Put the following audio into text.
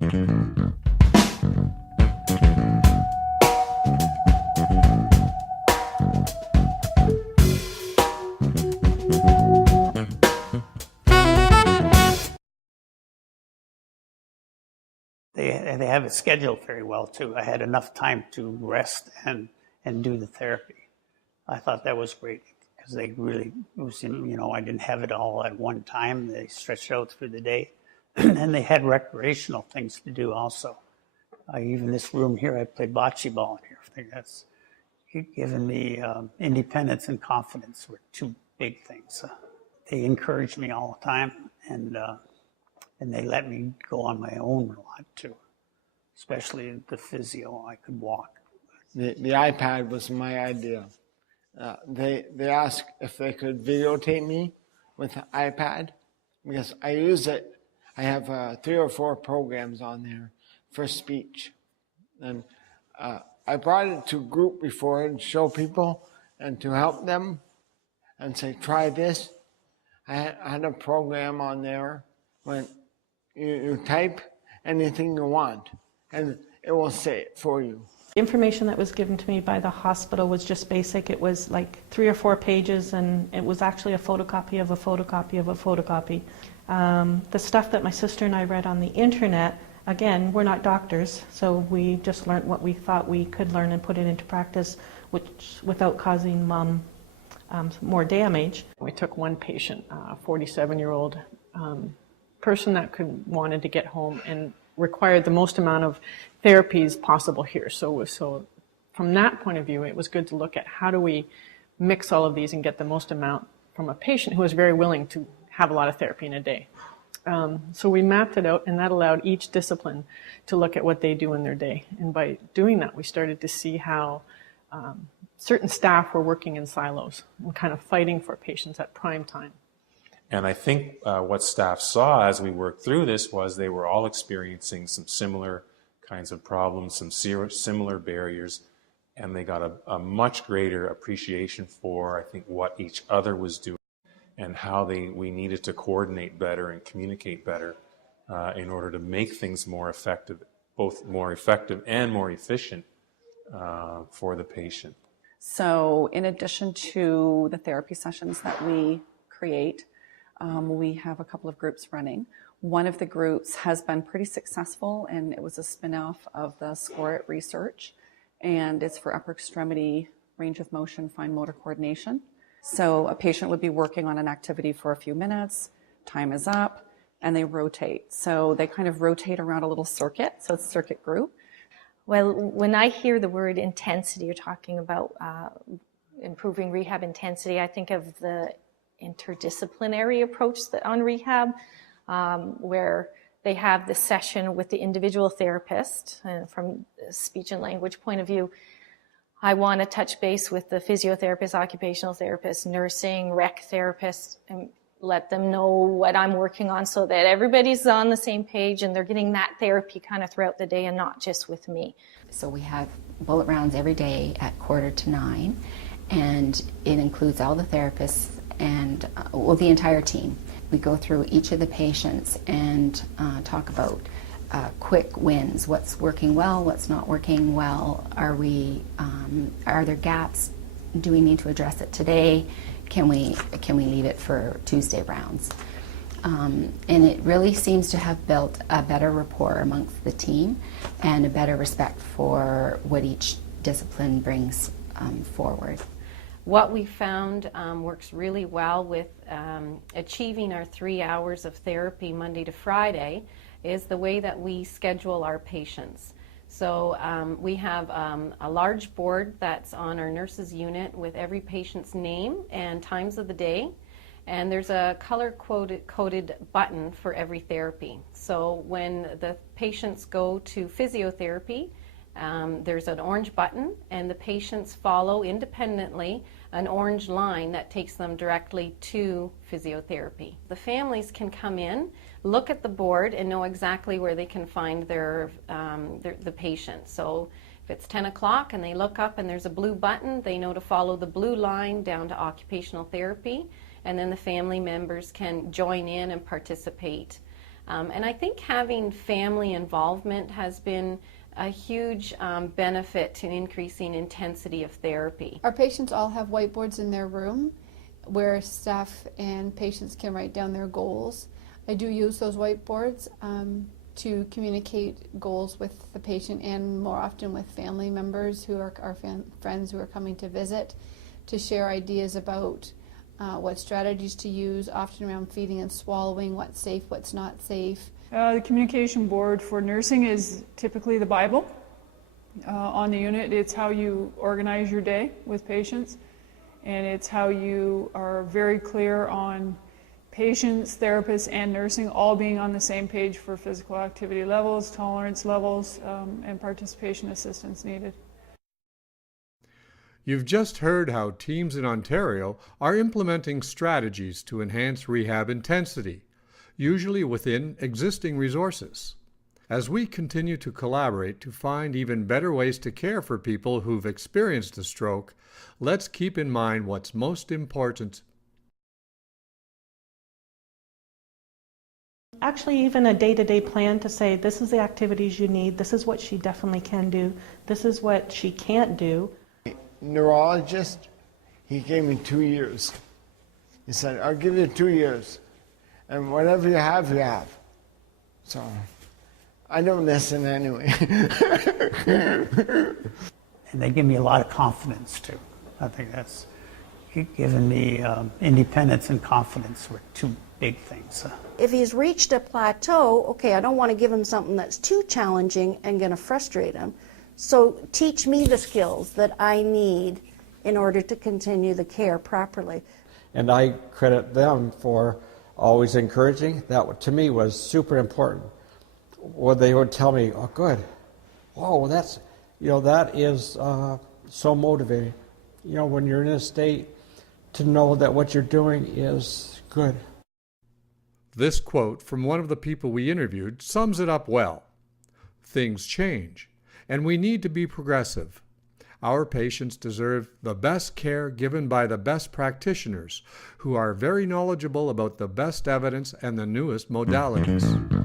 They have it scheduled very well too. I had enough time to rest and do the therapy. I thought that was great because they really, it was, I didn't have it all at one time. They stretched out through the day. And they had recreational things to do also. Even this room here, I played bocce ball in here. I think that's given me independence and confidence were two big things. They encouraged me all the time, and they let me go on my own a lot too, especially the physio. I could walk. The iPad was my idea. They asked if they could videotape me with the iPad because I use it. I have 3 or 4 programs on there for speech. And I brought it to a group before and show people and to help them and say, try this. I had a program on there when you type anything you want and it will say it for you. The information that was given to me by the hospital was just basic. It was like 3 or 4 pages, and it was actually a photocopy of a photocopy of a photocopy. The stuff that my sister and I read on the internet, again, we're not doctors, so we just learned what we thought we could learn and put it into practice, which without causing mom more damage. We took one patient, a 47-year-old person that wanted to get home and required the most amount of therapies possible here. So from that point of view, it was good to look at how do we mix all of these and get the most amount from a patient who was very willing to have a lot of therapy in a day. So we mapped it out, and that allowed each discipline to look at what they do in their day. And by doing that, we started to see how certain staff were working in silos and kind of fighting for patients at prime time. And I think what staff saw as we worked through this was they were all experiencing some similar kinds of problems, some similar barriers, and they got a much greater appreciation for, I think, what each other was doing and how we needed to coordinate better and communicate better in order to make things more effective, both more effective and more efficient for the patient. So in addition to the therapy sessions that we create, we have a couple of groups running. One of the groups has been pretty successful, and it was a spin-off of the SCORE IT research, and it's for upper extremity range of motion, fine motor coordination. So a patient would be working on an activity for a few minutes, time is up, and they rotate. So they kind of rotate around a little circuit, so it's a circuit group. Well, when I hear the word intensity, you're talking about improving rehab intensity, I think of the interdisciplinary approach on rehab, where they have the session with the individual therapist. And from a speech and language point of view, I want to touch base with the physiotherapist, occupational therapist, nursing, rec therapist, and let them know what I'm working on so that everybody's on the same page and they're getting that therapy kind of throughout the day and not just with me. So we have bullet rounds every day at 8:45, and it includes all the therapists and the entire team. We go through each of the patients and talk about quick wins. What's working well? What's not working well? Are there gaps? Do we need to address it today? Can we leave it for Tuesday rounds? And it really seems to have built a better rapport amongst the team and a better respect for what each discipline brings forward. What we found works really well with achieving our 3 hours of therapy Monday to Friday is the way that we schedule our patients. So we have a large board that's on our nurses unit with every patient's name and times of the day, and there's a color-coded button for every therapy. So when the patients go to physiotherapy, there's an orange button, and the patients follow independently an orange line that takes them directly to physiotherapy. The families can come in, look at the board, and know exactly where they can find the patient. So if it's 10 o'clock and they look up and there's a blue button, they know to follow the blue line down to occupational therapy, and then the family members can join in and participate. And I think having family involvement has been a huge benefit to increasing intensity of therapy. Our patients all have whiteboards in their room where staff and patients can write down their goals. I do use those whiteboards to communicate goals with the patient and more often with family members who are our friends who are coming to visit, to share ideas about what strategies to use, often around feeding and swallowing, what's safe, what's not safe. The communication board for nursing is typically the Bible. On the unit, it's how you organize your day with patients, and it's how you are very clear on patients, therapists, and nursing all being on the same page for physical activity levels, tolerance levels, and participation assistance needed. You've just heard how teams in Ontario are implementing strategies to enhance rehab intensity, usually within existing resources. As we continue to collaborate to find even better ways to care for people who've experienced a stroke, let's keep in mind what's most important. Actually, even a day-to-day plan to say, this is the activities you need, this is what she definitely can do, this is what she can't do. Neurologist, he gave me 2 years. He said, I'll give you 2 years, and whatever you have, you have. So I don't listen anyway. And they give me a lot of confidence too. I think that's given me independence and confidence were two big things. If he's reached a plateau, okay, I don't want to give him something that's too challenging and going to frustrate him. So teach me the skills that I need in order to continue the care properly. And I credit them for always encouraging. That to me was super important. When they would tell me, oh good, whoa, that's, that is so motivating. When you're in a state to know that what you're doing is good. This quote from one of the people we interviewed sums it up well. Things change, and we need to be progressive. Our patients deserve the best care given by the best practitioners who are very knowledgeable about the best evidence and the newest modalities.